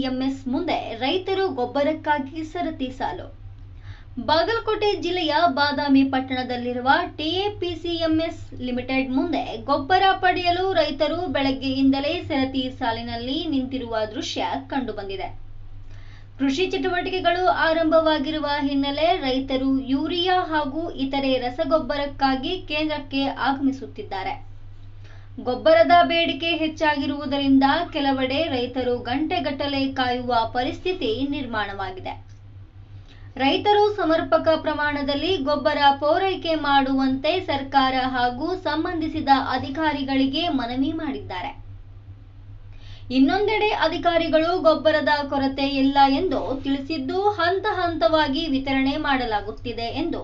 TAPCMS ಮುಂದೆ ರೈತರು ಗೊಬ್ಬರಕ್ಕಾಗಿ ಸರತಿ ಸಾಲು. ಬಾಗಲಕೋಟೆ ಜಿಲ್ಲೆಯ ಬಾದಾಮಿ ಪಟ್ಟಣದಲ್ಲಿರುವ ಟಿಎಪಿಸಿಎಂಎಸ್ ಲಿಮಿಟೆಡ್ ಮುಂದೆ ಗೊಬ್ಬರ ಪಡೆಯಲು ರೈತರು ಬೆಳಗ್ಗೆಯಿಂದಲೇ ಸರತಿ ಸಾಲಿನಲ್ಲಿ ನಿಂತಿರುವ ದೃಶ್ಯ ಕಂಡುಬಂದಿದೆ. ಕೃಷಿ ಚಟುವಟಿಕೆಗಳು ಆರಂಭವಾಗಿರುವ ಹಿನ್ನೆಲೆ ರೈತರು ಯೂರಿಯಾ ಹಾಗೂ ಇತರೆ ರಸಗೊಬ್ಬರಕ್ಕಾಗಿ ಕೇಂದ್ರಕ್ಕೆ ಆಗಮಿಸುತ್ತಿದ್ದಾರೆ. ಗೊಬ್ಬರದ ಬೇಡಿಕೆ ಹೆಚ್ಚಾಗಿರುವುದರಿಂದ ಕೆಲವೆಡೆ ರೈತರು ಗಂಟೆಗಟ್ಟಲೆ ಕಾಯುವ ಪರಿಸ್ಥಿತಿ ನಿರ್ಮಾಣವಾಗಿದೆ. ರೈತರು ಸಮರ್ಪಕ ಪ್ರಮಾಣದಲ್ಲಿ ಗೊಬ್ಬರ ಪೂರೈಕೆ ಮಾಡುವಂತೆ ಸರ್ಕಾರ ಹಾಗೂ ಸಂಬಂಧಿಸಿದ ಅಧಿಕಾರಿಗಳಿಗೆ ಮನವಿ ಮಾಡಿದ್ದಾರೆ. ಇನ್ನೊಂದೆಡೆ ಅಧಿಕಾರಿಗಳು ಗೊಬ್ಬರದ ಕೊರತೆ ಇಲ್ಲ ಎಂದು ತಿಳಿಸಿದ್ದು ಹಂತ ಹಂತವಾಗಿ ವಿತರಣೆ ಮಾಡಲಾಗುತ್ತಿದೆ ಎಂದು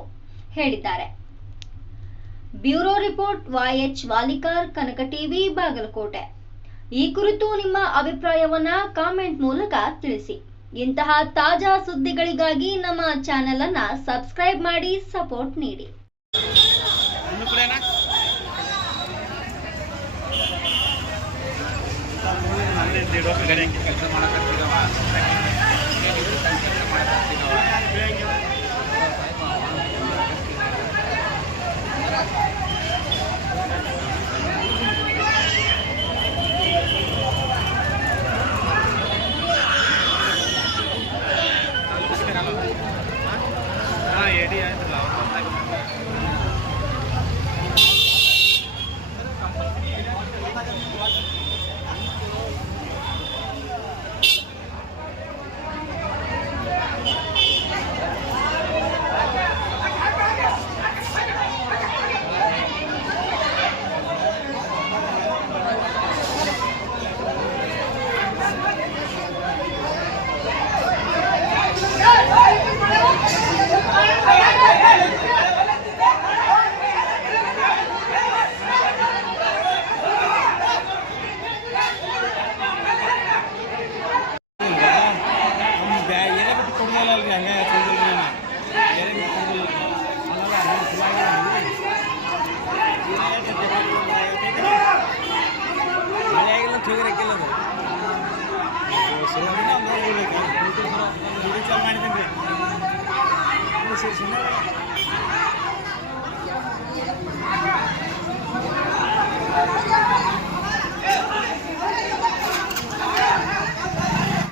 ಹೇಳಿದ್ದಾರೆ. ಬ್ಯೂರೋ ರಿಪೋರ್ಟ್ YH ವಾಲಿಕಾರ್, ಕನಕ ಟಿವಿ, ಬಾಗಲಕೋಟೆ. ಈ ಕುರಿತು ನಿಮ್ಮ ಅಭಿಪ್ರಾಯವನ್ನ ಕಾಮೆಂಟ್ ಮೂಲಕ ತಿಳಿಸಿ. ಇಂತಹ ತಾಜಾ ಸುದ್ದಿಗಳಿಗಾಗಿ ನಮ್ಮ ಚಾನೆಲ್ ಅನ್ನ ಸಬ್ಸ್ಕ್ರೈಬ್ ಮಾಡಿ, ಸಪೋರ್ಟ್ ನೀಡಿ. ಮಾಡಿದ್ದೀನಿ